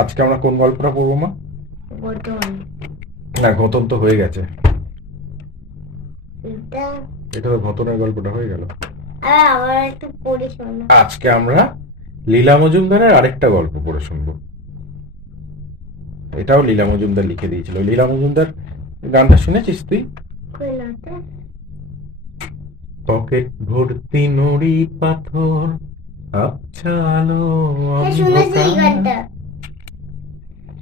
আজকে আমরা কোন গল্পটা পড়বো মা? ঘটন। না, ঘটন তো হয়ে গেছে। এটা এটা তো ঘটনের গল্পটা হয়ে গেল। আবার একটু পড়ে শোনা। আজকে আমরা লীলা মজুমদারের আরেকটা গল্প পড়ে শুনবো। এটাও লীলা মজুমদার লিখে দিয়েছিল। লীলা মজুমদার গানটা শুনেছিস তুই? কই না তো। পকেট ভর্তি নুড়ি পাথর, আবছা আলো হ্যাঁ, শুনেছি এই অন্ধকার। গানটা।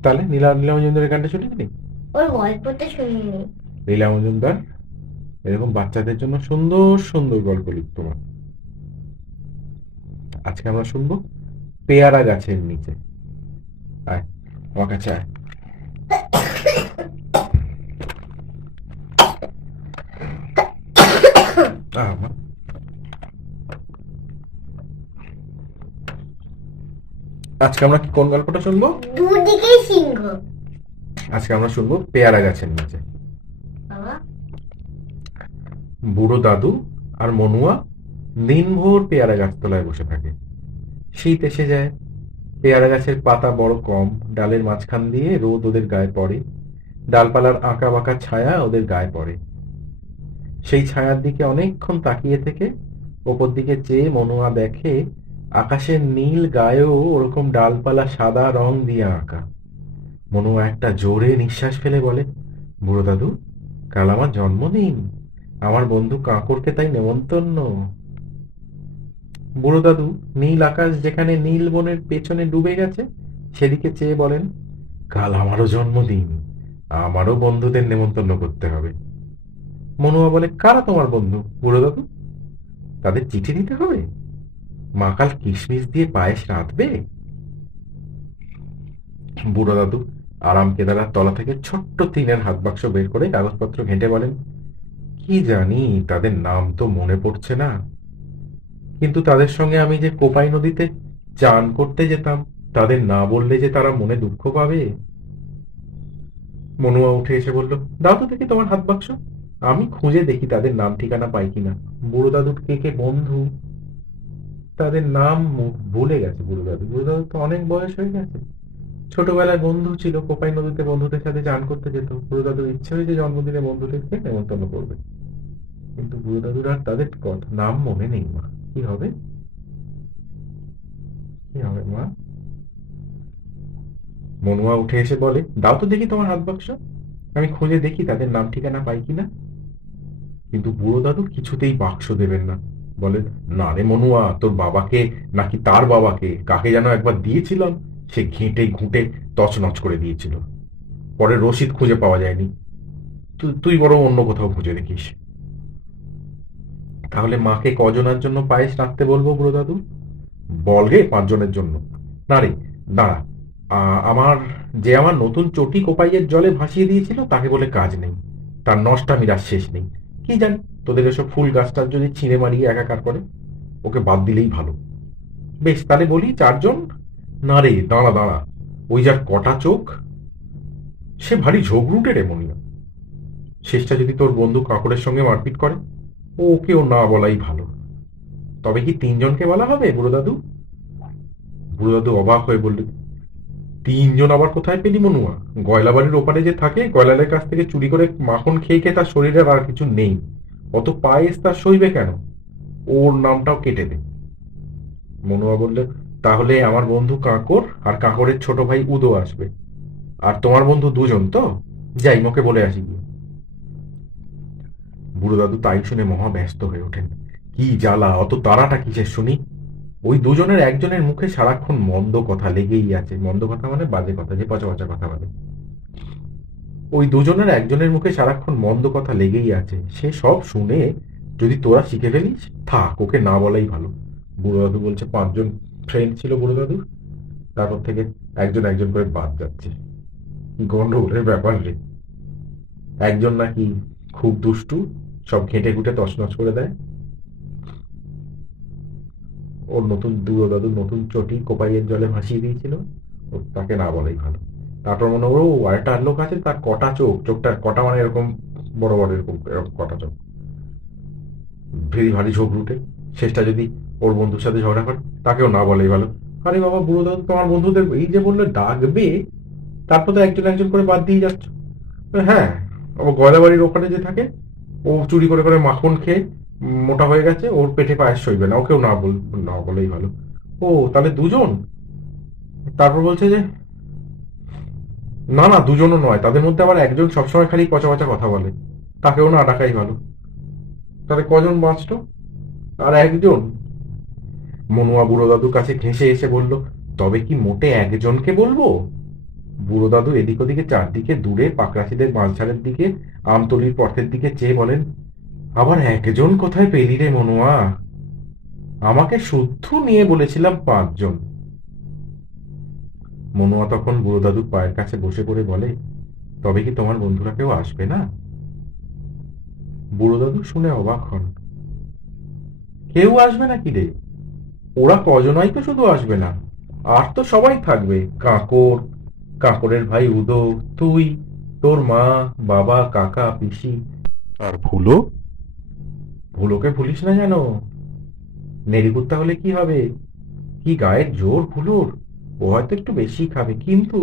তাহলে লীলা মজুমদারের গানটা শুনিনি? ওর গল্পটা শুনিনি। লীলা মজুমদার এরকম বাচ্চাদের জন্য সুন্দর সুন্দর গল্প লিখতো মা। আজকে আমরা শুনবো পেয়ারা গাছের নিচে। আয় আমার কাছে আয়। মা, আজকে আমরা কি কোন গল্পটা শুনবো? দুদিকেই সিংহ। আজকে আমরা শুনবো পেয়ারা গাছের নিচে। বাবা, বুড়ো দাদু আর মনুয়া দিনভর পেয়ারা গাছতলায় বসে থাকে। শীত এসে যায়, পেয়ারা গাছের পাতা বড় কম, ডালের মাঝখান দিয়ে রোদ ওদের গায়ে পড়ে, ডালপালার আঁকা বাঁকা ছায়া ওদের গায়ে পড়ে। সেই ছায়ার দিকে অনেকক্ষণ তাকিয়ে থেকে ওপর দিকে চেয়ে মনুয়া দেখে আকাশের নীল গায়েও ওরকম ডালপালা সাদা রং দিয়ে আঁকা। মনুয়া একটা জোরে নিঃশ্বাস ফেলে বলে, বুড়ো দাদু, কাল আমার জন্মদিন, আমার বন্ধু কাঁকড়কে তাই নেমন্তন্ন। বুড়ো দাদু নীল আকাশ যেখানে নীল বনের পেছনে ডুবে গেছে সেদিকে চেয়ে বলেন, কাল আমারও জন্মদিন, আমারও বন্ধুদের নেমন্তন্ন করতে হবে। মনুয়া বলে, কারা তোমার বন্ধু বুড়ো দাদু? তাদের চিঠি দিতে হবে? মা কাল কিশমিশ দিয়ে পায়েস রাঁধবে। বুড়ো দাদু আরাম কেদারার তলা থেকে ছোট্ট টিনের হাত বাক্স বের করে কাগজপত্র ঘেঁটে বলেন, কি জানি, তাদের নাম তো মনে পড়ছে না, কিন্তু তাদের সঙ্গে আমি যে কোপাই নদীতে চান করতে যেতাম, তাদের না বললে যে তারা মনে দুঃখ পাবে। মনুয়া উঠে এসে বলল, দাও তো দেখি তোমার হাত বাক্স, আমি খুঁজে দেখি তাদের নাম ঠিকানা পাই কিনা। বুড়ো দাদুর কে কে বন্ধু, তাদের নাম ভুলে গেছে বুড়ো দাদু। বুড়ো দাদু তো অনেক বয়স হয়ে গেছে। ছোটবেলায় বন্ধু ছিল, কোপাই নদীতে বন্ধুদের সাথে চান করতে যেত। বুড়ো দাদুর ইচ্ছে হয়েছে জন্মদিনে বন্ধুদেরকে নেমন্তন্ন করবে, কিন্তু বুড়ো দাদুর আর তাদের কথা নাম মনে নেই। মা, কি হবে? কি হবে মা? মনুয়া উঠে এসে বলে, দাও তো দেখি তোমার হাত বাক্স, আমি খুঁজে দেখি তাদের নাম ঠিকানা পাই কিনা। কিন্তু বুড়ো দাদু কিছুতেই বাক্স দেবেন না। বলেন, না রে মনুয়া, তোর বাবাকে নাকি তার বাবাকে কাকে যেন একবার দিয়েছিলাম, সে ঘেঁটে ঘুঁটে তছনছ করে দিয়েছিল, পরে রসিদ খুঁজে পাওয়া যায়নি। তুই বরং অন্য কোথাও খুঁজে দেখিস। তাহলে মাকে কজনের জন্য পায়েস রাখতে বলবো বুড়ো দাদু? বল গে, 5 জনের জন্য। না রে, দাঁড়া, আমার নতুন চটি কোপাইয়ের জলে ভাসিয়ে দিয়েছিল তাকে বলে কাজ নেই, তার নষ্টামির আর শেষ নেই। কি জানি, তোদের এসব ফুল গাছটার যদি ছিঁড়ে মারিয়ে একাকার করে, ওকে বাদ দিলেই ভালো। বেশ, তাহলে বলি 4 জন। না রে, দাঁড়া দাঁড়া, ওই যার কটা চোখ, সে ভারী ঝগড়ুটে রে মনিয়া। শেষটা যদি তোর বন্ধু কাকড়ের সঙ্গে মারপিট করে, ওকেও না বলাই ভালো। তবে কি 3 জনকে বলা হবে বুড়ো দাদু? বুড়ো দাদু অবাক হয়ে বলল, 3 জন আবার কোথায় পেলি মনুয়া? গয়লাবাড়ির ওপারে যে থাকে, গয়লালের কাছ থেকে চুরি করে মাখন খেয়ে খেয়ে তার শরীরে আর কিছু নেই, অত পায়েস তার সইবে কেন? ওর নামটাও কেটে দে। মনুয়া বলল, তাহলে আমার বন্ধু কাঁকর আর কাঁকরের ছোট ভাই উদো আসবে, আর তোমার বন্ধু 2 জন তো? যাই, মোকে বলে আসি গিয়ে। বুড়ো দাদু তাই শুনে মহা ব্যস্ত হয়ে ওঠেন। কি জ্বালা, অত তাড়াটা কিসের শুনি? ওই 2 জনের একজনের মুখে সারাক্ষণ মন্দ কথা লেগেই আছে। মন্দ কথা মানে বাজে কথা, যে পচা পচা কথা বলে। ওই 2 জনের একজনের মুখে সারাক্ষণ মন্দ কথা লেগেই আছে। সে সব শুনে যদি তোরা শিখে ফেলিস, থাক, ওকে না বলাই ভালো। বুড়ো দাদু বলছে, 5 জন ফ্রেন্ড ছিল বুড়ো দাদুর, তারপর থেকে একজন একজন করে বাদ যাচ্ছে। কি গন্ডগোলের ব্যাপার রে। একজন নাকি খুব দুষ্টু, সব ঘেঁটে ঘুটে তছনছ করে দেয়। ওর নতুন বুড়ো দাদুর নতুন চটি কোপাইয়ের জলে ভাসিয়ে দিয়েছিল, ও তাকে না বলাই ভালো। তারপর মনে হলো, ও আরেকটা লোক আছে, তার কটা চোখ, চোখটা কটা মানে এরকম বড় বড়, এরকম এরকম কটা চোখ, ভেরি ভারী ঝোঁক রুটে। শেষটা যদি ওর বন্ধুর সাথে ঝগড়া করে, তাকেও না বলাই ভালো। আরে বাবা বুড়ো দাদু, তোমার বন্ধুদের এই যে বললে ডাকবে, তারপর তো একজন একজন করে বাদ দিয়ে যাচ্ছ। হ্যাঁ, ও গয়লা বাড়ির ওখানে যে থাকে, ও চুরি করে করে মাখন খেয়ে মোটা হয়ে গেছে, ওর পেটে পায়েস সইবে না, ওকেও না বলেই ভালো। ও তাহলে দুজন? তারপর বলছে যে না না, দুজনও নয়, তাদের মধ্যে আবার একজন সবসময় খালি পচা পচা কথা বলে, তাকেও না ডাকাই ভালো। তাহলে কজন বাঁচলো? আর একজন? মনুয়া বুড়ো দাদুর কাছে ঘেঁষে এসে বলল, তবে কি মোটে একজনকে বলবো? বুড়ো দাদু এদিক ওদিকে চারদিকে দূরে পাকরাশিদের মাঝঝাড়ের দিকে আমতলির পথের দিকে চেয়ে বলেন, আবার একজন কোথায় পেলি রে মনুয়া? আমাকে শুদ্ধ নিয়ে বলেছিলাম 5 জন। মনুয়া তখন বুড়ো দাদুর পায়ের কাছে বসে পড়ে বলে, তবে কি তোমার বন্ধুরা কেউ আসবে না? বুড়ো দাদু শুনে অবাক হন। কেউ আসবে না কি রে? ওরা কজনাই তো শুধু আসবে না, আর তো সবাই থাকবে। কাঁকড়, কাঁকড়ের ভাই উদো, তুই, তোর মা, বাবা, কাকা, পিসি। আর ভুলো? ভুলোকে ভুলিস না যেন। নেড়িকুত্তা হলে কি হবে? কি গায়ের জোর ভুলোর! ও হয়তো একটু বেশি খাবে, কিন্তু...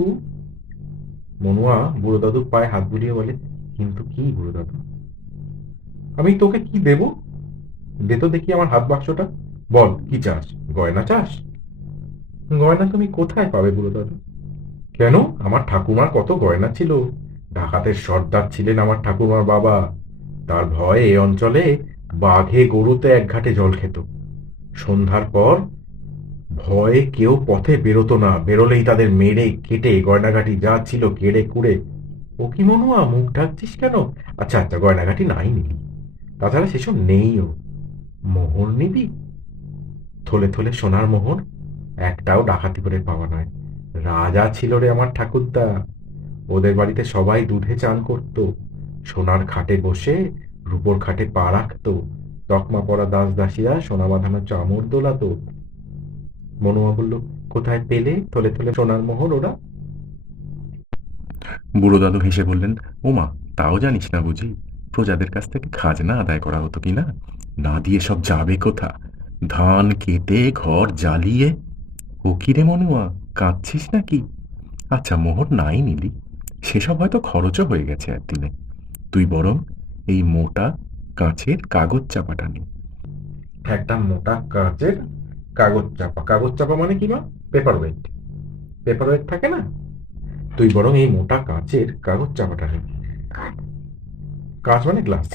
মনুয়া বুড়ো দাদুর পায়ে হাত বুলিয়ে বলে, কিন্তু কি বুড়ো দাদু? আমি তোকে কি দেব? দে তো দেখি আমার হাত বাক্সটা। বল, কি চাস? গয়না চাস? গয়না তুমি কোথায় পাবে বুড়ো দাদু? কেন? আমার ঠাকুমার কত গয়না ছিল। ডাকাতের সর্দার ছিলেন আমার ঠাকুমার বাবা। তার ভয়ে এ অঞ্চলে বাঘে গরুতে এক ঘাটে জল খেত। সন্ধ্যার পর ভয়ে কেউ পথে বেরোতো না, বেরোলেই তাদের মেরে কেটে গয়নাগাটি যা ছিল কেড়ে কুড়ে। ও কি মনুয়া, মুখ ঢাকছিস কেন? আচ্ছা আচ্ছা, গয়নাগাটি নাই নিলি, তাছাড়া সেসব নেইও। মোহর নিবি? থলে থলে সোনার মোহর, একটাও ডাকাতি করে পাওয়া নয়। রাজা ছিল রে আমার ঠাকুরদা। ওদের বাড়িতে সবাই দুধে চান করত, সোনার খাটে বসে রূপোর খাটে পা রাখতো, তকমা পরা দাস দাসীরা সোনা বাঁধানো চামর দোলাতো। মনুয়া বলল, কোথায় পেলে থলে থলে সোনার মোহর ওরা? বুড়ো দাদু হেসে বললেন, ওমা, তাও জানিস না বুঝি? প্রজাদের কাছ থেকে খাজনা আদায় করা হতো কিনা, না দিয়ে সব যাবে কোথা? ধান কেটে ঘর জ্বালিয়ে। ও কি রে মনুয়া, কাঁদছিস নাকি? আচ্ছা, মোহর নাই নিলি, সেসব হয়তো খরচও হয়ে গেছে একদিনে। তুই বরং এই মোটা কাঁচের কাগজ চাপাটা নে। একটা মোটা কাচের কাগজ চাপা? কাগজ চাপা মানে কি মা? Paper wait. পেপার ওয়েট থাকে না? তুই বরং এই মোটা কাচের কাগজ চাপাটা নে। কাঁচ মানে গ্লাস।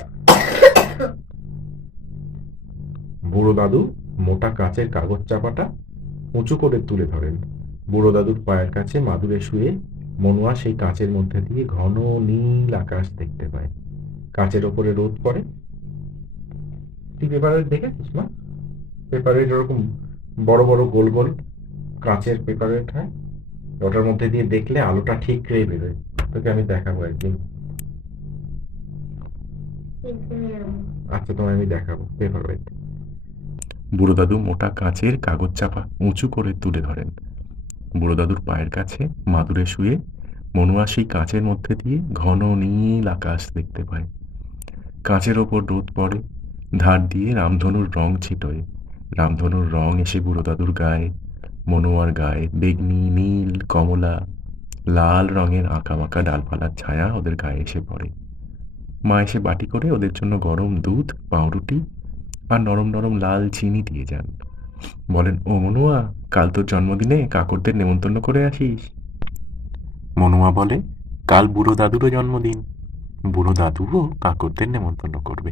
বুড়ো দাদু মোটা কাচের কাগজ চাপাটা উঁচু করে তুলে ধরেন। বুড়ো দাদুর পায়ের কাছে মাদুরে শুয়ে মনুয়া সেই কাঁচের মধ্যে দিয়ে ঘন নীল আকাশ দেখতে পায়। কাঁচের ওপরে রোদ পড়ে। তুই পেপার দেখেছিস মা? পেপার এরকম বড় বড় গোল গোল কাঁচের পেপার হয়, ওটার মধ্যে দিয়ে দেখলে আলোটা ঠিক রে বেরোয়। তোকে আমি দেখাবো একদিন। আচ্ছা, তোমায় আমি দেখাবো পেপার ওয়েট। বুড়ো দাদু মোটা কাঁচের কাগজ চাপা উঁচু করে তুলে ধরেন। বুড়ো দাদুর পায়ের কাছে মাদুরে শুয়ে মনুয়া সেই কাঁচের মধ্যে দিয়ে ঘন নীল আকাশ দেখতে পায়। কাঁচের ওপর রোদ পড়ে, ধার দিয়ে রামধনুর রং ছিটোয়। রামধনুর রং এসে বুড়ো দাদুর গায়ে, মনুয়ার গায়ে বেগনি, নীল, কমলা, লাল রঙের আঁকাবাঁকা ডালপালার ছায়া ওদের গায়ে এসে পড়ে। মা এসে বাটি করে ওদের জন্য গরম দুধ, পাউরুটি আর নরম নরম লাল চিনি দিয়ে যান। বলেন, ও মনুয়া, কাল তোর জন্মদিনে কাকরদের নেমন্তন্ন করে আসিস। মনুয়া বলে, কাল বুড়ো দাদুরও জন্মদিন, বুড়ো দাদুও কাকরদের নেমন্তন্ন করবে।